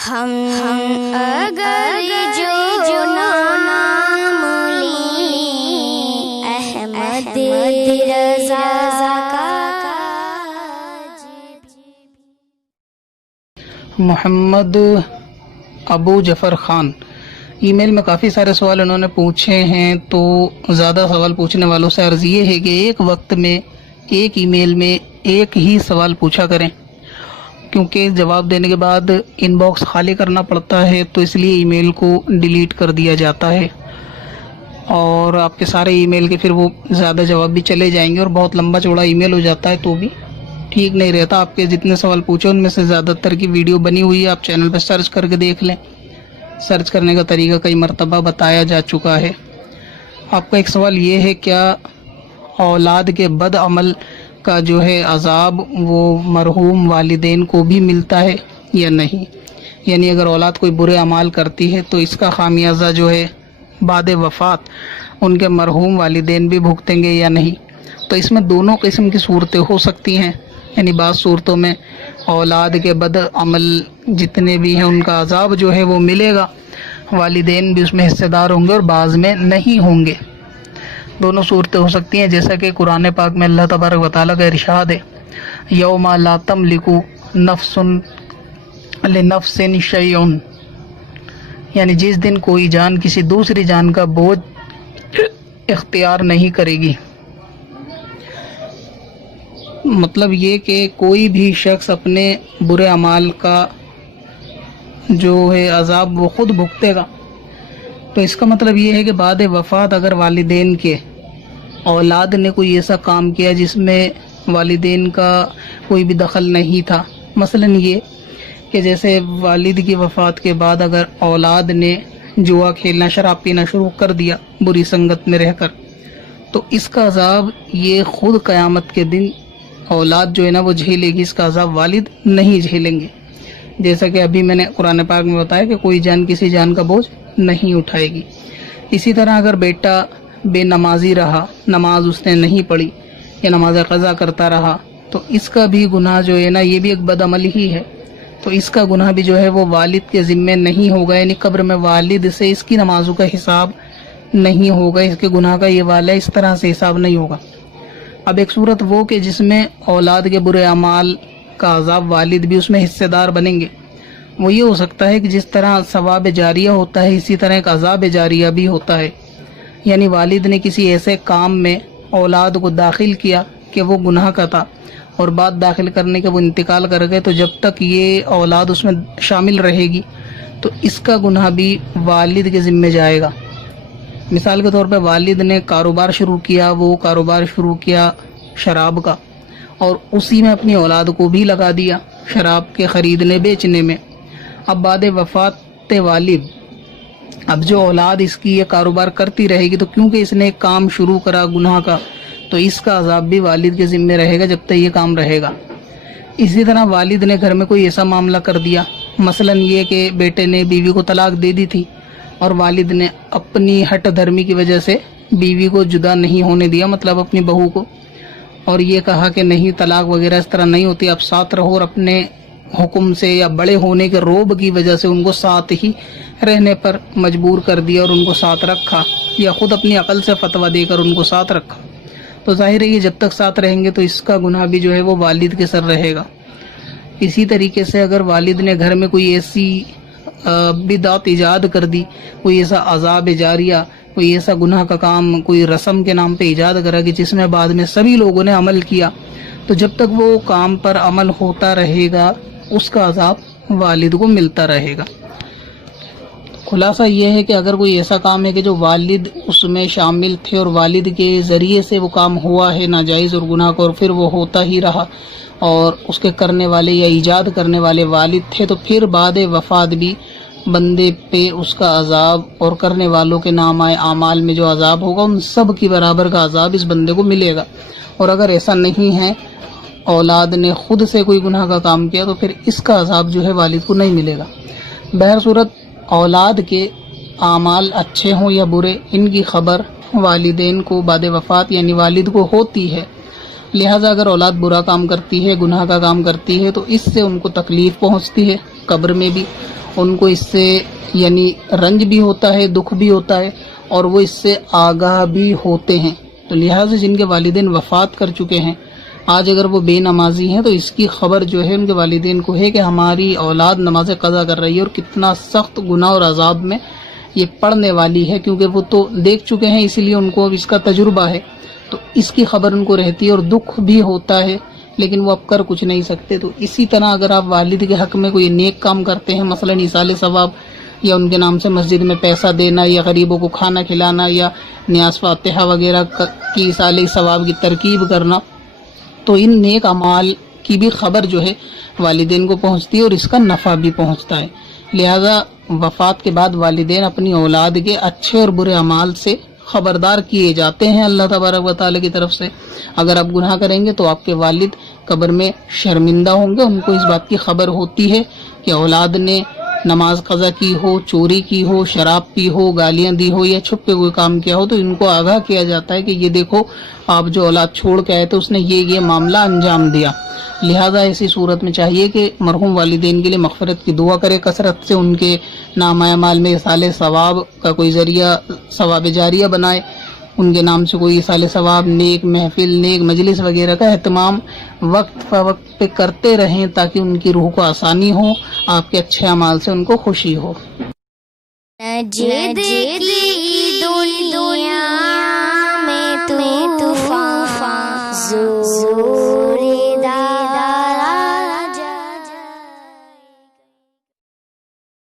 ہم اگر جو نام لیں احمد رضا کا محمد ابو جفر خان ای میل میں کافی سارے سوال انہوں نے پوچھے ہیں، تو زیادہ سوال پوچھنے والوں سے عرض یہ ہے کہ ایک وقت میں ایک ای میل میں ایک ہی سوال پوچھا کریں، کیونکہ جواب دینے کے بعد ان باکس خالی کرنا پڑتا ہے، تو اس لیے ای میل کو ڈیلیٹ کر دیا جاتا ہے اور آپ کے سارے ای میل کے پھر وہ زیادہ جواب بھی چلے جائیں گے اور بہت لمبا چوڑا ای میل ہو جاتا ہے، تو بھی ٹھیک نہیں رہتا۔ آپ کے جتنے سوال پوچھے ان میں سے زیادہ تر کی ویڈیو بنی ہوئی ہے، آپ چینل پہ سرچ کر کے دیکھ لیں۔ سرچ کرنے کا طریقہ کئی مرتبہ بتایا جا چکا ہے۔ آپ کا ایک سوال یہ ہے، کیا اولاد کے بد عمل کا جو ہے عذاب وہ مرحوم والدین کو بھی ملتا ہے یا نہیں؟ یعنی اگر اولاد کوئی برے اعمال کرتی ہے تو اس کا خامیازہ جو ہے بعد وفات ان کے مرحوم والدین بھی بھگتیں گے یا نہیں؟ تو اس میں دونوں قسم کی صورتیں ہو سکتی ہیں، یعنی بعض صورتوں میں اولاد کے بد عمل جتنے بھی ہیں ان کا عذاب جو ہے وہ ملے گا، والدین بھی اس میں حصے دار ہوں گے، اور بعض میں نہیں ہوں گے۔ دونوں صورتیں ہو سکتی ہیں، جیسا کہ قرآن پاک میں اللہ تبارک و تعالیٰ کا ارشاد ہے، یوم لا تملک نفس لنفس شیء، یعنی جس دن کوئی جان کسی دوسری جان کا بوجھ اختیار نہیں کرے گی۔ مطلب یہ کہ کوئی بھی شخص اپنے برے اعمال کا جو ہے عذاب وہ خود بھگتے گا۔ تو اس کا مطلب یہ ہے کہ بعد وفات اگر والدین کے اولاد نے کوئی ایسا کام کیا جس میں والدین کا کوئی بھی دخل نہیں تھا، مثلا یہ کہ جیسے والد کی وفات کے بعد اگر اولاد نے جوا کھیلنا، شراب پینا شروع کر دیا بری سنگت میں رہ کر، تو اس کا عذاب یہ خود قیامت کے دن اولاد جو ہے نا وہ جھیلے گی، اس کا عذاب والد نہیں جھیلیں گے۔ جیسا کہ ابھی میں نے قرآن پاک میں بتایا کہ کوئی جان کسی جان کا بوجھ نہیں اٹھائے گی۔ اسی طرح اگر بیٹا بے نمازی رہا، نماز اس نے نہیں پڑھی یا نماز قضا کرتا رہا، تو اس کا بھی گناہ جو ہے نا یہ بھی ایک بد عمل ہی ہے، تو اس کا گناہ بھی جو ہے وہ والد کے ذمے نہیں ہوگا، یعنی قبر میں والد سے اس کی نمازوں کا حساب نہیں ہوگا، اس کے گناہ کا یہ والا اس طرح سے حساب نہیں ہوگا۔ اب ایک صورت وہ کہ جس میں اولاد کے برے اعمال کا عذاب والد بھی اس میں حصے دار بنیں گے، وہ یہ ہو سکتا ہے کہ جس طرح ثواب جاریہ ہوتا ہے اسی طرح ایک عذاب جاریہ بھی ہوتا ہے، یعنی والد نے کسی ایسے کام میں اولاد کو داخل کیا کہ وہ گناہ کا تھا، اور بعد داخل کرنے کے وہ انتقال کر گئے، تو جب تک یہ اولاد اس میں شامل رہے گی تو اس کا گناہ بھی والد کے ذمہ جائے گا۔ مثال کے طور پہ والد نے کاروبار شروع کیا، وہ کاروبار شروع کیا شراب کا، اور اسی میں اپنی اولاد کو بھی لگا دیا شراب کے خریدنے بیچنے میں۔ اب بعد وفات والد اب جو اولاد اس کی یہ کاروبار کرتی رہے گی، تو کیونکہ اس نے ایک کام شروع کرا گناہ کا، تو اس کا عذاب بھی والد کے ذمہ رہے گا جب تک یہ کام رہے گا۔ اسی طرح والد نے گھر میں کوئی ایسا معاملہ کر دیا، مثلا یہ کہ بیٹے نے بیوی کو طلاق دے دی تھی، اور والد نے اپنی ہٹ دھرمی کی وجہ سے بیوی کو جدا نہیں ہونے دیا، مطلب اپنی بہو کو، اور یہ کہا کہ نہیں طلاق وغیرہ اس طرح نہیں ہوتی، آپ ساتھ رہو، اور اپنے حکم سے یا بڑے ہونے کے روب کی وجہ سے ان کو ساتھ ہی رہنے پر مجبور کر دیا اور ان کو ساتھ رکھا، یا خود اپنی عقل سے فتویٰ دے کر ان کو ساتھ رکھا، تو ظاہر ہے یہ جب تک ساتھ رہیں گے تو اس کا گناہ بھی جو ہے وہ والد کے سر رہے گا۔ اسی طریقے سے اگر والد نے گھر میں کوئی ایسی بدعت ایجاد کر دی، کوئی ایسا عذاب جاریہ، کوئی ایسا گناہ کا کام کوئی رسم کے نام پہ ایجاد کرا کہ جس میں بعد میں سبھی لوگوں نے عمل کیا، تو جب تک وہ کام پر عمل ہوتا رہے گا اس کا عذاب والد کو ملتا رہے گا۔ خلاصہ یہ ہے کہ اگر کوئی ایسا کام ہے کہ جو والد اس میں شامل تھے اور والد کے ذریعے سے وہ کام ہوا ہے ناجائز اور گناہ کو، اور پھر وہ ہوتا ہی رہا اور اس کے کرنے والے یا ایجاد کرنے والے والد تھے، تو پھر بعد وفات بھی بندے پہ اس کا عذاب اور کرنے والوں کے نام آئے اعمال میں جو عذاب ہوگا ان سب کی برابر کا عذاب اس بندے کو ملے گا۔ اور اگر ایسا نہیں ہے، اولاد نے خود سے کوئی گناہ کا کام کیا، تو پھر اس کا عذاب جو ہے والد کو نہیں ملے گا۔ بہرصورت اولاد کے اعمال اچھے ہوں یا برے، ان کی خبر والدین کو بعد وفات یعنی والد کو ہوتی ہے، لہٰذا اگر اولاد برا کام کرتی ہے، گناہ کا کام کرتی ہے، تو اس سے ان کو تکلیف پہنچتی ہے قبر میں بھی ان کو اس سے یعنی رنج بھی ہوتا ہے، دکھ بھی ہوتا ہے، اور وہ اس سے آگاہ بھی ہوتے ہیں۔ تو لہٰذا جن کے والدین وفات کر چکے ہیں، آج اگر وہ بے نمازی ہیں تو اس کی خبر جو ہے ان کے والدین کو ہے کہ ہماری اولاد نماز قضا کر رہی ہے، اور کتنا سخت گناہ اور عذاب میں یہ پڑھنے والی ہے، کیونکہ وہ تو دیکھ چکے ہیں، اسی لیے ان کو اب اس کا تجربہ ہے، تو اس کی خبر ان کو رہتی ہے اور دکھ بھی ہوتا ہے، لیکن وہ اب کر کچھ نہیں سکتے۔ تو اسی طرح اگر آپ والد کے حق میں کوئی نیک کام کرتے ہیں، مثلا ایصال ثواب، یا ان کے نام سے مسجد میں پیسہ دینا، یا غریبوں کو کھانا کھلانا، یا نیاز فاتحہ وغیرہ کی ایصال ثواب کی ترکیب کرنا، تو ان نیک اعمال کی بھی خبر جو ہے والدین کو پہنچتی ہے اور اس کا نفع بھی پہنچتا ہے۔ لہذا وفات کے بعد والدین اپنی اولاد کے اچھے اور برے اعمال سے خبردار کیے جاتے ہیں اللہ تبارک و تعالیٰ کی طرف سے۔ اگر آپ گناہ کریں گے تو آپ کے والد قبر میں شرمندہ ہوں گے، ان کو اس بات کی خبر ہوتی ہے کہ اولاد نے نماز قضا کی ہو، چوری کی ہو، شراب پی ہو، گالیاں دی ہو، یا چھپ کے کوئی کام کیا ہو، تو ان کو آگاہ کیا جاتا ہے کہ یہ دیکھو آپ جو اولاد چھوڑ کے آئے تھے اس نے یہ معاملہ انجام دیا۔ لہذا ایسی صورت میں چاہیے کہ مرحوم والدین کے لیے مغفرت کی دعا کرے، کثرت سے ان کے نامہ اعمال میں ایصال ثواب کا کوئی ذریعہ ثواب جاریہ بنائے، ان کے نام سے کوئی ایصال ثواب، نیک محفل، نیک مجلس وغیرہ کا اہتمام وقت فوقت پہ کرتے رہیں، تاکہ ان کی روح کو آسانی ہو، آپ کے اچھے اعمال سے ان کو خوشی ہو۔ نجد کی دنیا